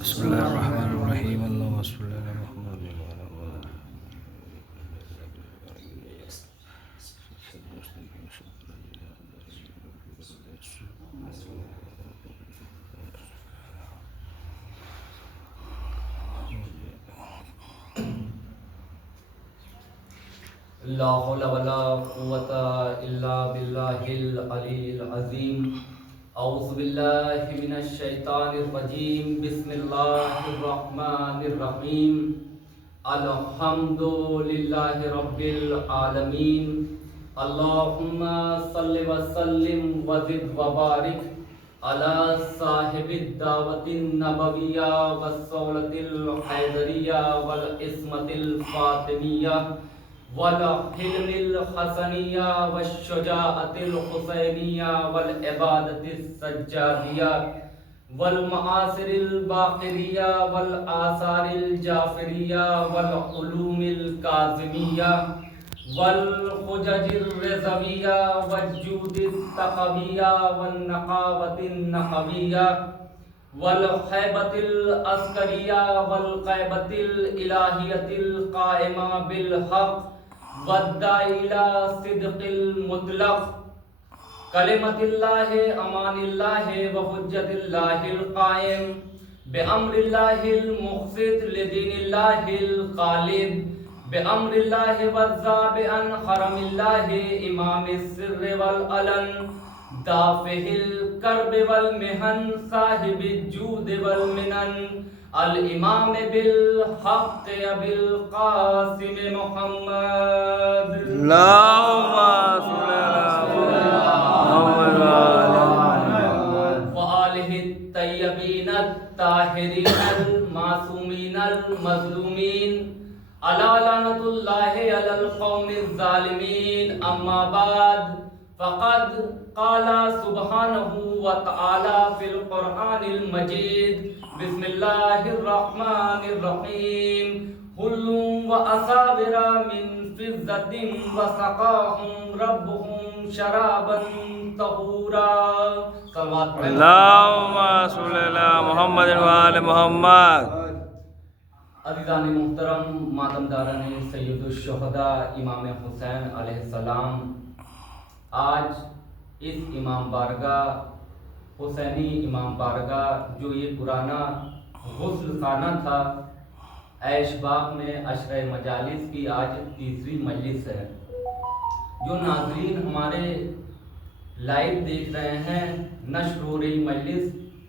بسم اللہ الرحمن الرحیم اللہم صلی علی محمد وعلی آلہ لا حول ولا قوة الا باللہ العلی العظیم اعوذ باللہ من الشیطان الرجیم بسم اللہ الرحمن الرحیم الحمد للہ رب العالمین اللہم صل وسلم وزد وبارک علی صاحب الدعوت النبویہ والصولۃ الحیدریہ والعصمۃ الفاطمیہ والحلم الحسنیہ والشجاعت الحسینیہ والعبادت السجادیہ والمعاصر الباقریہ والآثار الجعفریہ والعلوم الکاظمیہ والحجج الرضویہ والجود التقویہ والنقاوت النقویہ والخیبۃ العسکریہ والقیبۃ الالہیۃ القائمہ بالحق والداعی الی صدق المطلق کلمۃ اللہ امان اللہ وحجت اللہ القائم بامر اللہ المقسط لدین اللہ الغالب بامر اللہ والذاب عن حرم اللہ امام السر والعلن دافع الکرب والمحن صاحب الجود والمنن الامام بالحق ابی القاسم محمد اللہم صلی وآلہ الطیبین الطاہرین المعصومین المظلومین علی لعنۃ اللہ علی القوم الظالمین اما بعد فقد قال سبحانہ وتعالی فی القرآن المجید بسم اللہ الرحمن الرحیم حلوا وأساور من فضة وسقاهم ربهم شرابا طهورا صلوات پڑھیں اللہم صلی علی محمد وعلی محمد۔ عزیزان محترم، ماتمداران سید الشہداء امام حسین علیہ السلام، آج اس امام بارگاہ حسینی امام بارگاہ جو یہ پرانا غسل خانہ تھا عیش باغ میں عشرہ مجالس کی آج تیسری مجلس ہے۔ جو ناظرین ہمارے لائیو دیکھ رہے ہیں، نشر ہو رہی مجلس،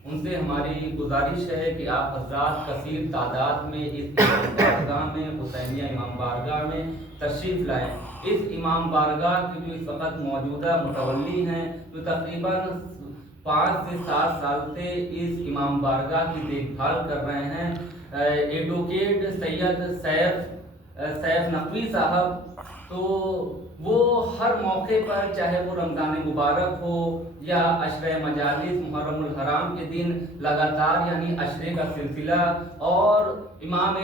ان سے ہماری گزارش ہے کہ آپ حضرات کثیر تعداد میں اس امام بارگاہ میں، حسینیہ امام بارگاہ میں تشریف لائیں۔ اس امام بارگاہ کی جو اس وقت موجودہ متولی ہیں، جو تقریباً 5 سے 7 سال سے اس امام بارگاہ کی دیکھ بھال کر رہے ہیں، ایڈوکیٹ سید سیف نقوی صاحب، تو وہ ہر موقع پر چاہے وہ رمضان مبارک ہو یا عشرہ مجالس محرم الحرام کے دن لگاتار یعنی عشرے کا سلسلہ اور امام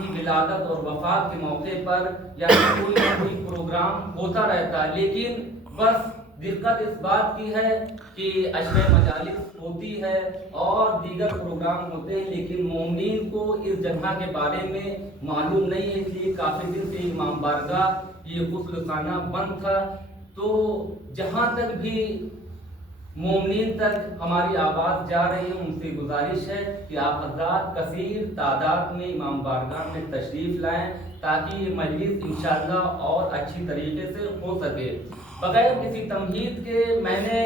کی ولادت اور وفات کے موقع پر یعنی کوئی نہ کوئی پروگرام ہوتا رہتا ہے، لیکن بس دقت اس بات کی ہے کہ عشرہ مجالس ہوتی ہے اور دیگر پروگرام ہوتے ہیں، لیکن مومنین کو اس جگہ کے بارے میں معلوم نہیں ہے، اس لیے کافی دن سے امام بارگاہ یہ غسل خانہ بند تھا۔ تو جہاں تک بھی مومنین تک ہماری آواز جا رہی ہے، ان سے گزارش ہے کہ آپ حضرات کثیر تعداد میں امام بارگاہ میں تشریف لائیں تاکہ یہ مجلس انشاءاللہ اور اچھی طریقے سے ہو سکے۔ بغیر کسی تمہید کے میں نے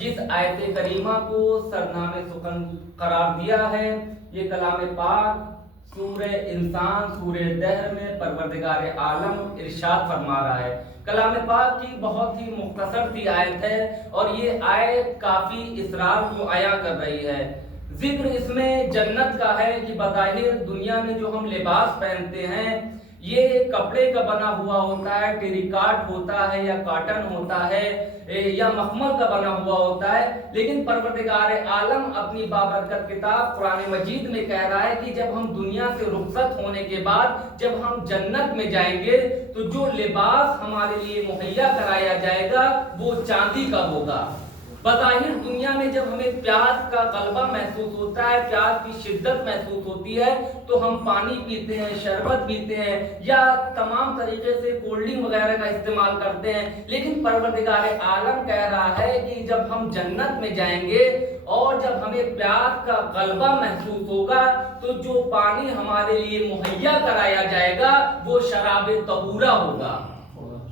جس آیت کریمہ کو سرنام سخن قرار دیا ہے، یہ کلام پاک سورہ انسان سورہ دہر میں پروردگار عالم ارشاد فرما رہا ہے۔ کلام پاک کی بہت ہی مختصر سی آیت ہے اور یہ آیت کافی اسرار کو عیاں کر رہی ہے۔ ذکر اس میں جنت کا ہے کہ بظاہر دنیا میں جو ہم لباس پہنتے ہیں یہ کپڑے کا بنا ہوا ہوتا ہے، ٹیریکاٹ ہوتا ہے یا کاٹن ہوتا ہے یا مخمل کا بنا ہوا ہوتا ہے، لیکن پروردگار عالم اپنی بابرکت کتاب قرآن مجید میں کہہ رہا ہے کہ جب ہم دنیا سے رخصت ہونے کے بعد جب ہم جنت میں جائیں گے تو جو لباس ہمارے لیے مہیا کرایا جائے گا وہ چاندی کا ہوگا۔ بظاہر دنیا میں جب ہمیں پیاس کا غلبہ محسوس ہوتا ہے، پیاس کی شدت محسوس ہوتی ہے، تو ہم پانی پیتے ہیں، شربت پیتے ہیں یا تمام طریقے سے کولڈ ڈرنک وغیرہ کا استعمال کرتے ہیں۔ لیکن پروردگار عالم کہہ رہا ہے کہ جب ہم جنت میں جائیں گے اور جب ہمیں پیاس کا غلبہ محسوس ہوگا تو جو پانی ہمارے لیے مہیا کرایا جائے گا وہ شراب طہورہ ہوگا،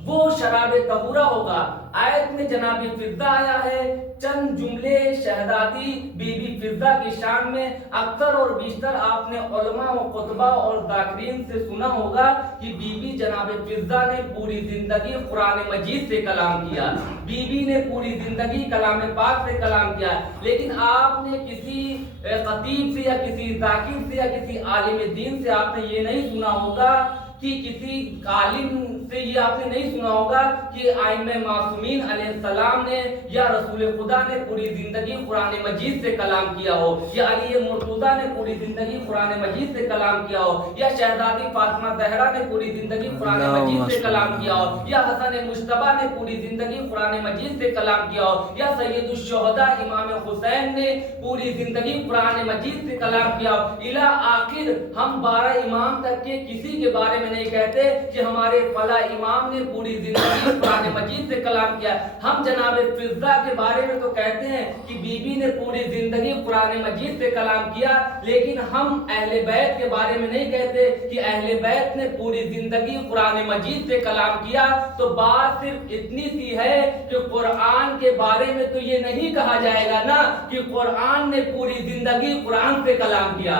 وہ شراب طہورہ ہوگا۔ آیت میں جناب فضہ آیا ہے، چند جملے شہزادی بی بی فضہ کی شان میں اکثر اور بیشتر آپ نے علماء و خطبہ اور ذاکرین سے سنا ہوگا کہ بی بی جناب فضہ نے پوری زندگی قرآن مجید سے کلام کیا، بی بی نے پوری زندگی کلام پاک سے کلام کیا، لیکن آپ نے کسی خطیب سے یا کسی ذاکر سے یا کسی عالم دین سے آپ نے یہ نہیں سنا ہوگا کہ کسی عالم سے یہ آپ نے نہیں سنا ہوگا کہ ائمہ معصومین علیہ السلام نے یا رسول خدا نے پوری زندگی قرآن مجید سے کلام کیا ہو، یا علی مرتضیٰ نے پوری زندگی قرآن مجید سے کلام کیا ہو، یا شہزادی فاطمہ زہرا نے پوری زندگی قرآن مجید سے کلام کیا ہو، یا حسن مجتبیٰ نے پوری زندگی قرآن مجید سے کلام کیا ہو، یا سید الشہداء امام حسین نے پوری زندگی قرآن مجید سے کلام کیا ہو، الی آخر ہم 12 امام تک کے کسی کے بارے میں نہیں کہتے کہ ہمارے فلاں امام نے پوری زندگی قرآن مجید سے کلام کیا۔ ہم جناب فضہ کے بارے میں تو کہتے ہیں کہ بی بی نے پوری زندگی قرآن مجید سے کلام کیا، لیکن ہم اہل بیت کے بارے میں نہیں کہتے کہ اہل بیت نے پوری زندگی قرآن مجید سے کلام کیا۔ تو بات صرف اتنی سی ہے کہ قرآن کے بارے میں تو یہ نہیں کہا جائے گا نا کہ قرآن نے پوری زندگی قرآن سے کلام کیا۔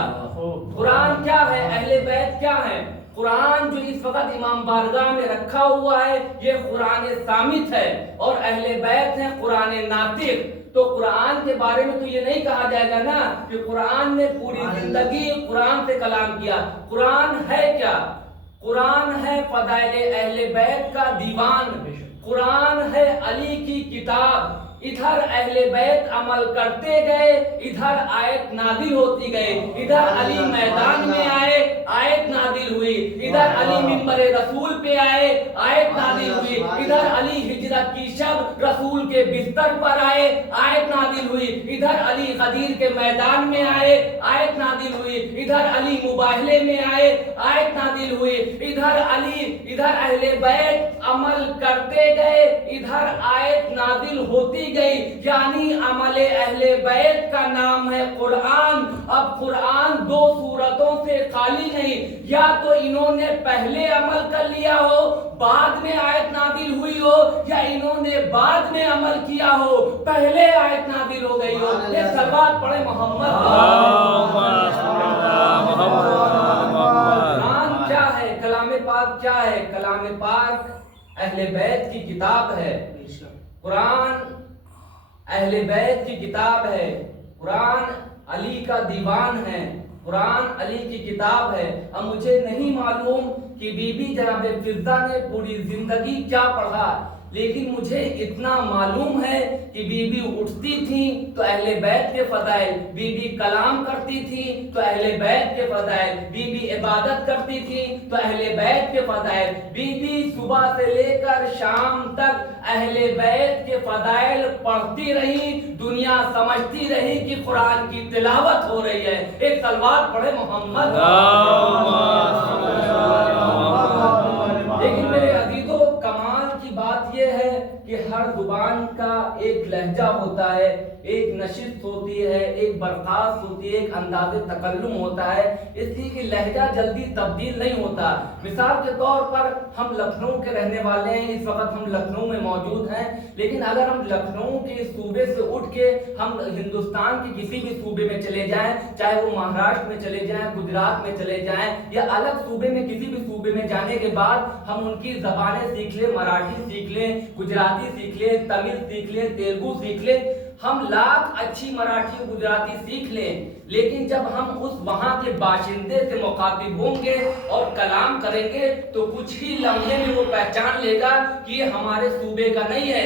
قرآن کیا ہے؟ اہل بیت کیا ہے؟ قرآن جو اس وقت امام بارگاہ میں رکھا ہوا ہے یہ قرآن صامت ہے، اور اہل بیت ہیں قرآن ناطق۔ تو قرآن کے بارے میں تو یہ نہیں کہا جائے گا نا کہ قرآن نے پوری زندگی قرآن سے کلام کیا۔ قرآن ہے کیا؟ قرآن ہے فضائل اہل بیت کا دیوان، قرآن ہے علی کی کتاب۔ ادھر اہل بیت عمل کرتے گئے، ادھر آیت نازل ہوتی گئے، ادھر علی میدان میں آئے، آیت نازل ہوئی، ادھر علی منبر رسول پہ آئے، آیت نازل ہوئی، ادھر علی ہجرت کی شب رسول کے بستر پر آئے، آیت نازل ہوئی، ادھر علی غدیر کے میدان میں آئے، آیت نازل ہوئی، ادھر علی مباہلے میں آئے، آیت نازل ہوئی، ادھر اہل بیت عمل کرتے گئے، ادھر آیت نازل ہوتی گئی۔ یعنی عمل اہل بیت کا نام ہے قرآن۔ اب قرآن 2 صورتوں سے خالی نہیں، یا تو انہوں نے پہلے عمل کر لیا ہو بعد میں آیت نازل ہوئی ہو، یا انہوں نے بعد میں عمل کیا ہو پہلے آیت نازل ہو گئی ہو۔ یہ صلوات پڑھے محمد۔ قرآن کیا ہے؟ کلام پاک کیا ہے؟ کلام پاک اہل بیت کی کتاب ہے۔ قرآن اہل بیت کی کتاب ہے، قرآن علی کا دیوان ہے، قرآن علی کی کتاب ہے۔ اب مجھے نہیں معلوم کہ بی بی جناب فضہ نے پوری زندگی کیا پڑھا، لیکن مجھے اتنا معلوم ہے کہ بی بی اٹھتی تھیں تو اہل بیت کے فضائل، بی بی کلام کرتی تھیں تو اہل بیت کے فضائل، بی بی عبادت کرتی تھیں تو اہل بیت کے فضائل، بی بی صبح سے لے کر شام تک اہل بیت کے فضائل پڑھتی رہی، دنیا سمجھتی رہی کہ قرآن کی تلاوت ہو رہی ہے۔ ایک صلوات پڑھے محمد۔ لیکن میرے عزیزو کمال کی بات یہ ہے کہ ہر زبان کا ایک لہجہ ہوتا ہے، ایک نشست ہوتی ہے، ایک برخاست ہوتی ہے، ایک انداز تکلم ہوتا ہے، اس لیے کہ لہجہ جلدی تبدیل نہیں ہوتا۔ مثال کے طور پر ہم لکھنؤ کے رہنے والے ہیں، اس وقت ہم لکھنؤ میں موجود ہیں، لیکن اگر ہم لکھنؤ کے صوبے سے اٹھ کے ہم ہندوستان کے کسی بھی صوبے میں چلے جائیں، چاہے وہ مہاراشٹر میں چلے جائیں، گجرات میں چلے جائیں، یا الگ صوبے میں کسی بھی صوبے میں جانے کے بعد ہم ان کی زبانیں سیکھ لیں، مراٹھی سیکھ لیں، گجراتی سیکھ لیں، تمل سیکھ لیں، تیلگو سیکھ لیں، ہم لاکھ اچھی مراٹھی اور گجراتی سیکھ لیں، لیکن جب ہم اس وہاں کے باشندے سے مخاطب ہوں گے اور کلام کریں گے تو کچھ ہی لمحے میں وہ پہچان لے گا کہ یہ ہمارے صوبے کا نہیں ہے۔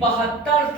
72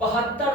72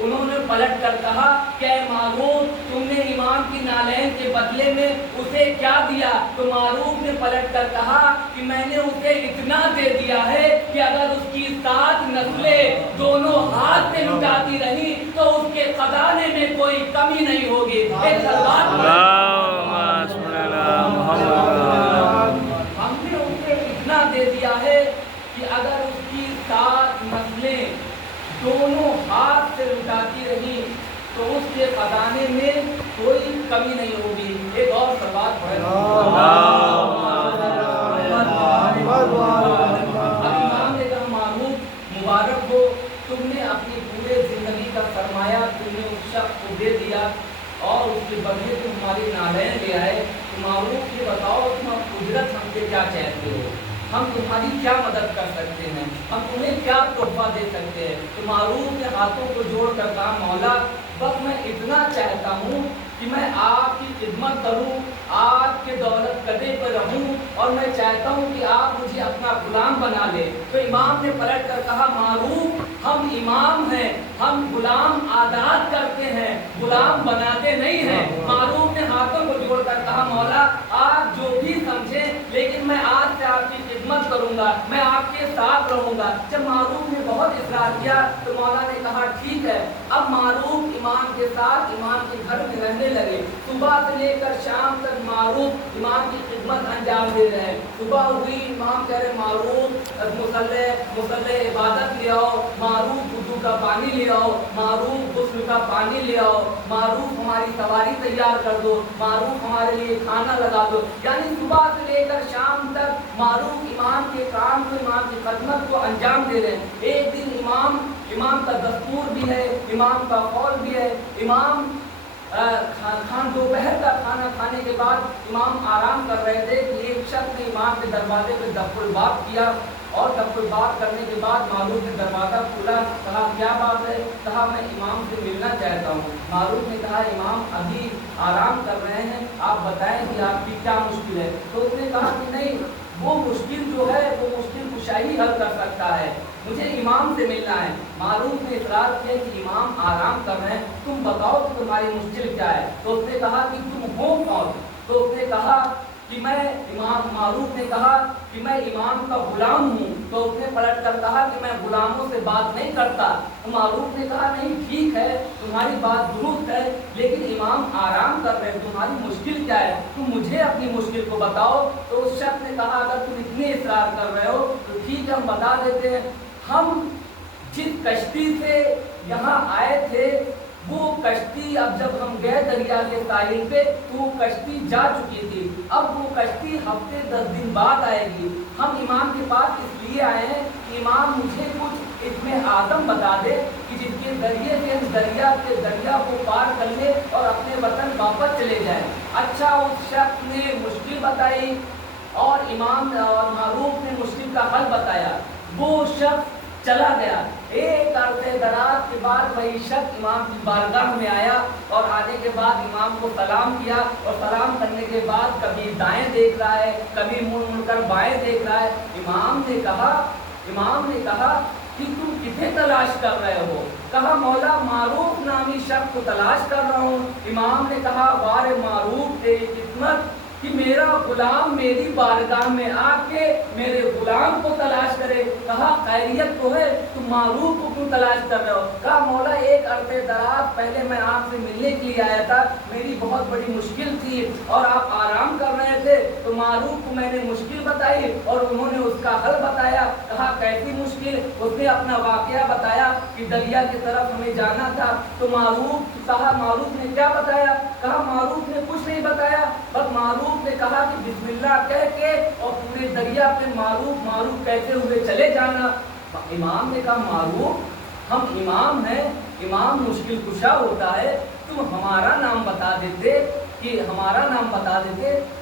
انہوں نے پلٹ کر کہا کہ اے معروف تم نے امام کی نالین کے بدلے میں اسے کیا دیا؟ تو معروف نے پلٹ کر کہا کہ میں نے اسے اتنا دے دیا ہے کہ اگر اس کی 7 نسلیں دونوں ہاتھ سے لٹاتی رہی تو اس کے خزانے میں کوئی کمی نہیں ہوگی۔ ایک ہم نے اسے اتنا دے دیا ہے کہ اگر اس کی 7 نسلیں دونوں ہاتھ سے لٹاتی رہی تو اس کے خزانے میں کوئی کمی نہیں ہوگی۔ ایک اور سوال پڑھیں۔ امام نے کہا معروف مبارک ہو، تم نے اپنی پورے زندگی کا سرمایہ تم نے اس شخص کو دے دیا اور اس کے بدلے تم ہماری نالین لے آئے۔ تو معروف یہ بتاؤ تم اجرت ہم سے کیا چاہتے ہو؟ ہم تمہاری کیا مدد کر سکتے ہیں؟ ہم تمہیں کیا تحفہ دے سکتے ہیں؟ تو معروف نے ہاتھوں کو جوڑ کر کہا مولا بس میں اتنا چاہتا ہوں کہ میں آپ کی خدمت کروں، آپ کے دولت قدے پر رہوں اور میں چاہتا ہوں کہ آپ مجھے اپنا غلام بنا لیں۔ تو امام نے پلٹ کر کہا معروف ہم امام ہیں، ہم غلام آزاد کرتے ہیں، غلام بناتے نہیں ہیں۔ معروف نے ہاتھوں کو جوڑ کر کہا مولا آپ جو بھی سمجھیں لیکن میں آج سے آپ کی خدمت کروں گا، میں آپ کے ساتھ رہوں گا۔ جب معروف نے بہت اصرار کیا تو مولا نے کہا ٹھیک ہے۔ اب معروف امام کے ساتھ امام کے گھر میں رہنے لگے۔ صبح سے لے کر شام تک معروف امام کی خدمت انجام دے رہے ہیں۔ صبح ہوئی امام کہہ رہے معروف مصلی عبادت لے آؤ، معروف وضو کا پانی لے آؤ، معروف غسل کا پانی لے آؤ، معروف ہماری سواری تیار کر دو، معروف ہمارے لیے کھانا لگا دو۔ یعنی صبح سے لے کر شام تک معروف امام کے کام کو، امام کی خدمت کو انجام دے رہے ہیں۔ ایک دن امام کا دستور بھی ہے، امام کا قول بھی ہے۔ امام دوپہر کا کھانا کھانے کے بعد امام آرام کر رہے تھے کہ ایک شخص نے امام کے دروازے پہ دف الباب کیا اور دف الباب کرنے کے بعد معروف نے دروازہ کھولا۔ کہا کیا بات ہے؟ کہا میں امام سے ملنا چاہتا ہوں۔ معروف نے کہا امام ابھی آرام کر رہے ہیں، آپ بتائیں کہ آپ کی کیا مشکل ہے؟ تو اس نے کہا کہ نہیں وہ مشکل جو ہے وہ مشکل کشائی حل کر سکتا ہے، مجھے امام سے ملنا ہے۔ معروف نے اصرار کیا کہ امام آرام کر رہے ہیں، تم بتاؤ کہ تمہاری مشکل کیا ہے؟ تو اس نے کہا کہ تم ہو کون؟ تو اس نے کہا کہ معروف نے کہا کہ میں امام کا غلام ہوں۔ تو اس نے پلٹ کر کہا کہ میں غلاموں سے بات نہیں کرتا۔ تو معروف نے کہا نہیں ٹھیک ہے تمہاری بات درست ہے لیکن امام آرام کر رہے ہیں، تمہاری مشکل کیا ہے؟ تم مجھے اپنی مشکل کو بتاؤ۔ تو اس شخص نے کہا اگر تم اتنے اصرار کر رہے ہو تو ٹھیک ہے ہم بتا دیتے ہیں۔ ہم جس کشتی سے یہاں آئے تھے وہ کشتی اب جب ہم گئے دریا کے ساحل پہ تو وہ کشتی جا چکی تھی، اب وہ کشتی ہفتے 10 دن بعد آئے گی۔ ہم امام کے پاس اس لیے آئے ہیں کہ امام مجھے کچھ اسم اعظم بتا دے کہ جس کے ذریعے سے دریا کو پار کر لے اور اپنے وطن واپس چلے جائیں۔ اچھا اس شخص نے مشکل بتائی اور امام اور معروف نے مشکل کا حل بتایا، وہ شخص چلا گیا۔ ایک عرصے دراز کے بعد وہی شخص امام کی بارگاہ میں آیا اور آنے کے بعد امام کو سلام کیا اور سلام کرنے کے بعد کبھی دائیں دیکھ رہا ہے کبھی مڑ کر بائیں دیکھ رہا ہے۔ امام نے کہا کہ تم کسے تلاش کر رہے ہو؟ کہا مولا معروف نامی شخص کو تلاش کر رہا ہوں۔ امام نے کہا وار معروف تیری قسمت کہ میرا غلام میری بارگاہ میں آ کے میرے غلام کو تلاش کرے۔ کہا خیریت تو ہے تم معروف کو کیوں تلاش کر رہے ہو؟ کہا مولا ایک عرصے دراز پہلے میں آپ سے ملنے کے لیے آیا تھا، میری بہت بڑی مشکل تھی اور آپ آرام کر رہے تھے تو معروف کو میں نے مشکل بتائی اور انہوں نے اس کا حل بتایا۔ کہا کیسی مشکل؟ اس نے اپنا واقعہ بتایا کہ دریا کی طرف ہمیں جانا تھا تو معروف نے کیا بتایا؟ کہا معروف نے کچھ نہیں بتایا، بس معروف نے کہا کہ بسم اللہ کہہ کے اور پورے دریا پہ معروف کہتے ہوئے چلے جانا۔ امام نے کہا معروف ہم امام ہیں، امام مشکل کشا ہوتا ہے، تم ہمارا نام بتا دیتے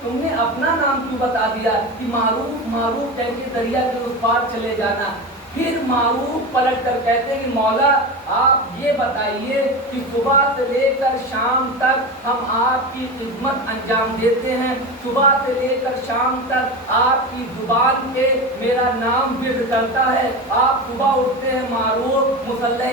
تم نے اپنا نام کیوں بتا دیا کہ معروف کہہ کے دریا کے اس پار چلے جانا؟ پھر معروف پلٹ کر کہتے ہیں کہ مولا آپ یہ بتائیے کہ صبح سے لے کر شام تک ہم آپ کی خدمت انجام دیتے ہیں، صبح سے لے کر شام تک آپ کی زبان پہ میرا نام ورد کرتا ہے، آپ صبح اٹھتے ہیں معروف مصلی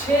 6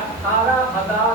18,000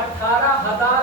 18,000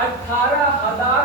18,000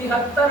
73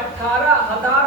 18,000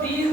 3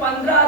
15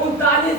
39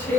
6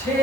6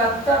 70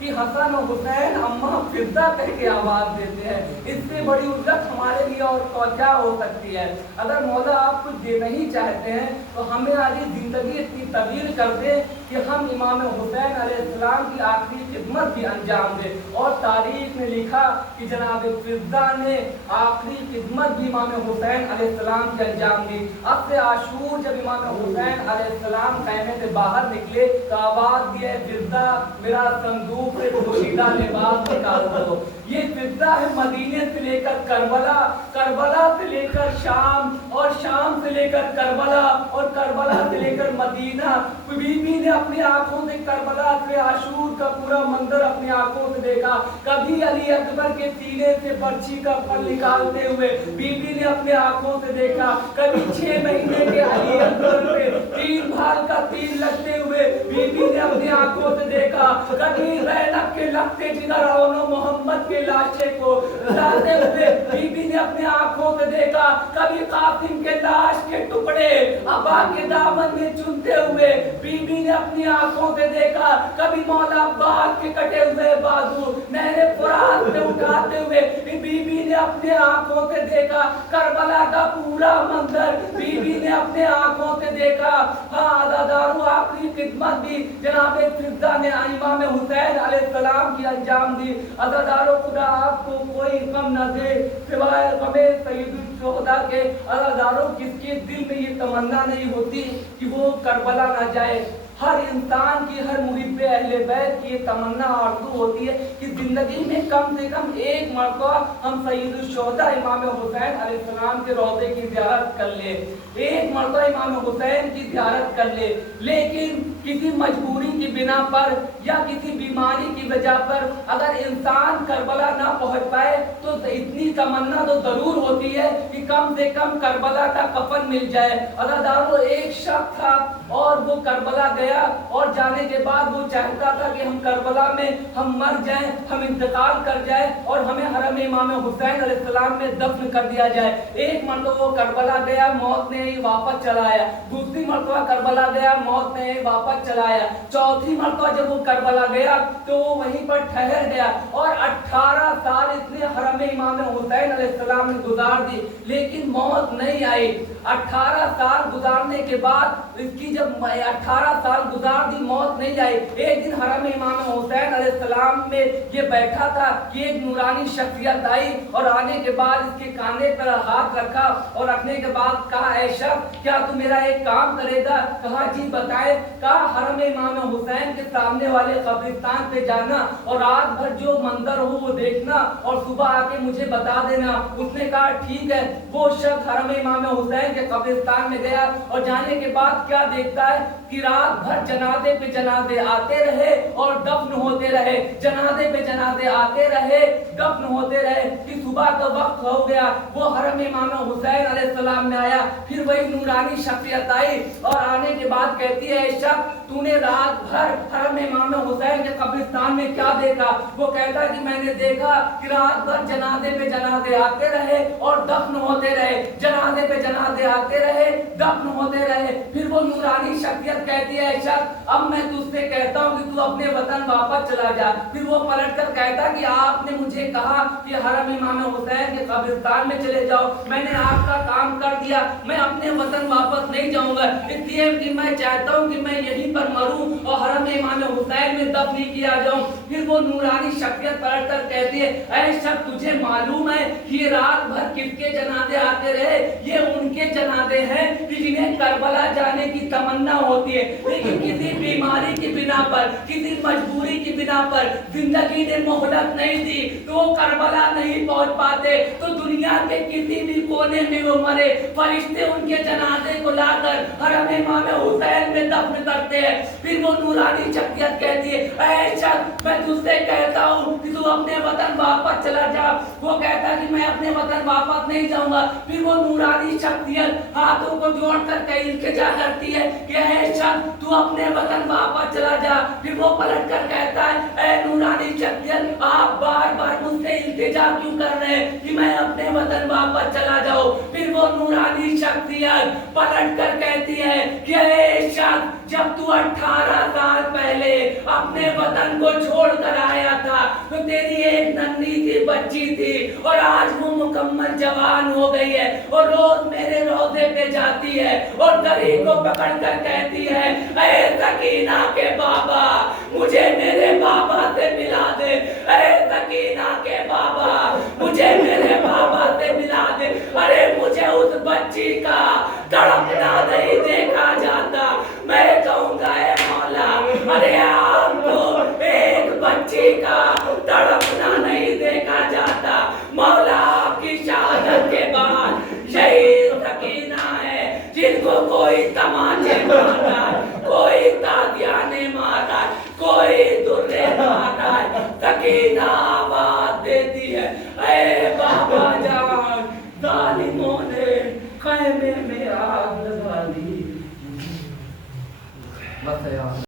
کہ حسن و حسین اماں فضا کہہ کے آواز دیتے ہیں. اس سے بڑی عزت ہمارے لیے اور کیا ہو سکتی ہے؟ اگر مولا آپ کچھ دینا ہی چاہتے ہیں تو ہمیں آج زندگی اتنی طویل کر دیں کہ ہم امام حسین علیہ السلام کی آخری خدمت بھی انجام دیں. اور تاریخ نے لکھا کہ جناب فضا نے آخری خدمت بھی امام حسین علیہ السلام کی انجام دی. اب سے عاشور جب امام حسین علیہ السلام خیمے سے باہر نکلے تو آواز دی ہے فضا میرا صندوق سے پوشیدہ لباس نکال دو. یہ فضا ہے مدینے سے لے کر کربلا، کربلا سے لے کر شام، اور شام سے لے کر کربلا، اور کربلا سے لے کر مدینہ. بی بی نے اپنی آنکھوں سے کربلا سے عاشور کا پورا منظر اپنی آنکھوں سے دیکھا. کبھی علی اکبر کے سینے سے برچھی کا پھل نکالتے ہوئے بی بی نے اپنے آنکھوں سے دیکھا. کبھی 6 مہینے کے علی اکبر پہ 3 بھال کا تیر لگتے ہوئے بی بی نے اپنی آنکھوں سے دیکھا. کبھی زینب کے لگتے جگر اونو محمد کے لاشے کو لاتے ہوئے بی بی نے اپنے آنکھوں سے دیکھا. کبھی قاسم کے لاش کے ٹکڑے ابا کے دامن میں چنتے ہوئے بی بی نے اپنی آنکھوں سے دیکھا. کبھی مولا عباس کے کٹے ہوئے بازو نہر فرات سے اٹھاتے ہوئے بی بی نے اپنے آنکھوں سے دیکھا. کربلا کا پورا منظر بی بی نے اپنے آنکھوں سے دیکھا. ہاں عزادارو آخری خدمت بھی جناب فضا نے امام حسین علیہ السلام کی انجام دی. عزادارو خدا آپ کو کوئی غم نہ دے سوائے غم سید الشہداء کے. عزادارو کس کے دل میں یہ تمنا نہیں ہوتی کہ وہ کربلا نہ جائے؟ ہر انسان کی، ہر محب اہل بیت کی یہ تمنا آرزو ہوتی ہے کہ زندگی میں کم سے کم ایک مرتبہ ہم سید الشہداء امام حسین علیہ السلام کے روضے کی زیارت کر لیں، ایک مرتبہ امام حسین کی زیارت کر لیں. لیکن کسی مجبوری کی بنا پر یا کسی بیماری کی وجہ پر اگر انسان کربلا نہ پہنچ پائے تو اتنی تمنا تو ضرور ہوتی ہے کہ کم سے کم کربلا کا کفن مل جائے. عزادارو ایک شخص تھا اور وہ کربلا گیا اور جانے کے بعد وہ چاہتا تھا کہ ہم کربلا میں ہم مر جائیں، ہم انتقال کر جائیں اور ہمیں حرم امام حسین علیہ السلام میں دفن کر دیا جائے. ایک مرتبہ وہ کربلا گیا، موت نے ہی واپس چلایا. دوسری مرتبہ کربلا گیا، موت نے ہی واپس چلایا. چوتھی مرتبہ جب وہ کربلا گیا تو وہ وہیں پر ٹھہر گیا اور 18 سال اس نے حرم امام حسین علیہ السلام نے گزار دی لیکن موت نہیں آئی. 18 سال گزارنے کے بعد اس کی جب 18 سال گزار دی موت نہیں آئی. ایک دن حرم امام حسین علیہ السلام میں یہ بیٹھا تھا کہ ایک نورانی شخصیت آئی اور آنے کے بعد اس کے کانے پر ہاتھ رکھا اور رکھنے کے بعد کہا اے شخص کیا تو میرا ایک کام کرے گا؟ کہا جی بتائے. کہا حرم امام حسین کے سامنے والے قبرستان پہ جانا اور رات بھر جو منظر ہو وہ دیکھنا اور صبح آ کے مجھے بتا دینا. اس نے کہا ٹھیک ہے. وہ شخص حرم امام حسین کے قبرستان میں گیا اور جانے کے بعد کیا دیکھتا ہے کہ رات بھر جنازے پہ جنازے آتے رہے اور دفن ہوتے رہے، جنازے پہ جنازے آتے رہے دفن ہوتے رہے کہ صبح کا وقت ہو گیا. وہ حرم امام حسین علیہ السلام میں آیا. پھر وہی نورانی شخصیت آئی اور آنے کے بعد کہتی ہے اے شخص تو نے رات بھر حرم امام حسین کے قبرستان میں کیا دیکھا؟ وہ کہتا ہے کہ میں نے دیکھا کہ رات بھر جنازے پہ جنازے آتے رہے اور دفن ہوتے رہے، جنازے پہ جنازے آتے رہے دفن ہوتے رہے. پھر وہ نورانی شخصیت کہتی ہے اے شخص اب میں تجھ سے کہتا ہوں کہ تو اپنے وطن واپس چلا جا. پھر وہ پلٹ کر کہتا کہ آپ نے مجھے کہا کہ حرم امام حسین کے قبرستان میں چلے جاؤ، میں نے آپ کا کام کر دیا، میں اپنے وطن واپس نہیں جاؤں گا، اس لیے کہ میں چاہتا ہوں کہ میں یہیں پر مروں اور حرم امام حسین میں دفن کیا جاؤں. پھر وہ نورانی شخصیت پلٹ کر کہتی ہے اے شخص تجھے معلوم ہے کہ یہ رات بھر کس کے جنازے آتے رہے؟ یہ ان کے جنازے ہیں جنہیں کربلا جانے کی تمنا ہوتی ہے لیکن کسی بیماری کی بنا پر، کسی مجبوری کی بنا پر زندگی نے مہلت نہیں دی تو وہ کربلا نہیں پہنچ پاتے تو دنیا کے کسی بھی کونے میں وہ مرے فرشتے ان کے جنازے کو لا کر حرم امام حسین میں دفن کرتے ہیں. پھر وہ نورانی شخصیت کہتی ہے اے شخص میں تجھ سے کہتا ہوں کہ تو اپنے وطن واپس چلا جا. وہ کہتا کہ میں اپنے وطن واپس نہیں جاؤں گا. پھر وہ نورانی شخصیت ہاتھوں کو جوڑ کر کہیں التجا کرتی ہے کہ اے شخص تو اپنے وطن واپس چلا جا. پھر وہ پلٹ کر کہتا ہے اے نورانی شخصیت آپ بار بار مجھ سے التجا کیوں کر رہے ہیں کہ میں اپنے وطن واپس چلا جاؤں؟ پھر وہ نورانی شخصیت پلٹ کر کہتی ہے کہ اے شخص جب تو 18 سال پہلے اپنے وطن کو چھوڑ کر آیا تھا تو تیری ایک ننھی سی بچی تھی، اور آج وہ مکمل جوان ہو گئی ہے اور روز میرے روضے پہ جاتی ہے اور گھڑی کو پکڑ کر کہتی ہے اے سکینہ کے بابا مجھے میرے بابا سے ملا دے، اے سکینہ کے بابا مجھے میرے بابا سے ملا دے۔ ارے مجھے اس بچی کا تڑپنا نہیں دیکھا جاتا، میں کہوں گا اے مولا ارے آپ کو ایک بچی کا تڑپنا نہیں دیکھا جاتا، مولا آپ کی شہادت کے بعد شہید سکینہ ہے جن کو کوئی تماچے مارا ہے، کوئی تازیانے مارا ہے، کوئی درے مارا ہے، سکینہ آواز دیتی ہے اے بابا جان ظالموں نے خیمے میں آگ لگا دی۔ بس یار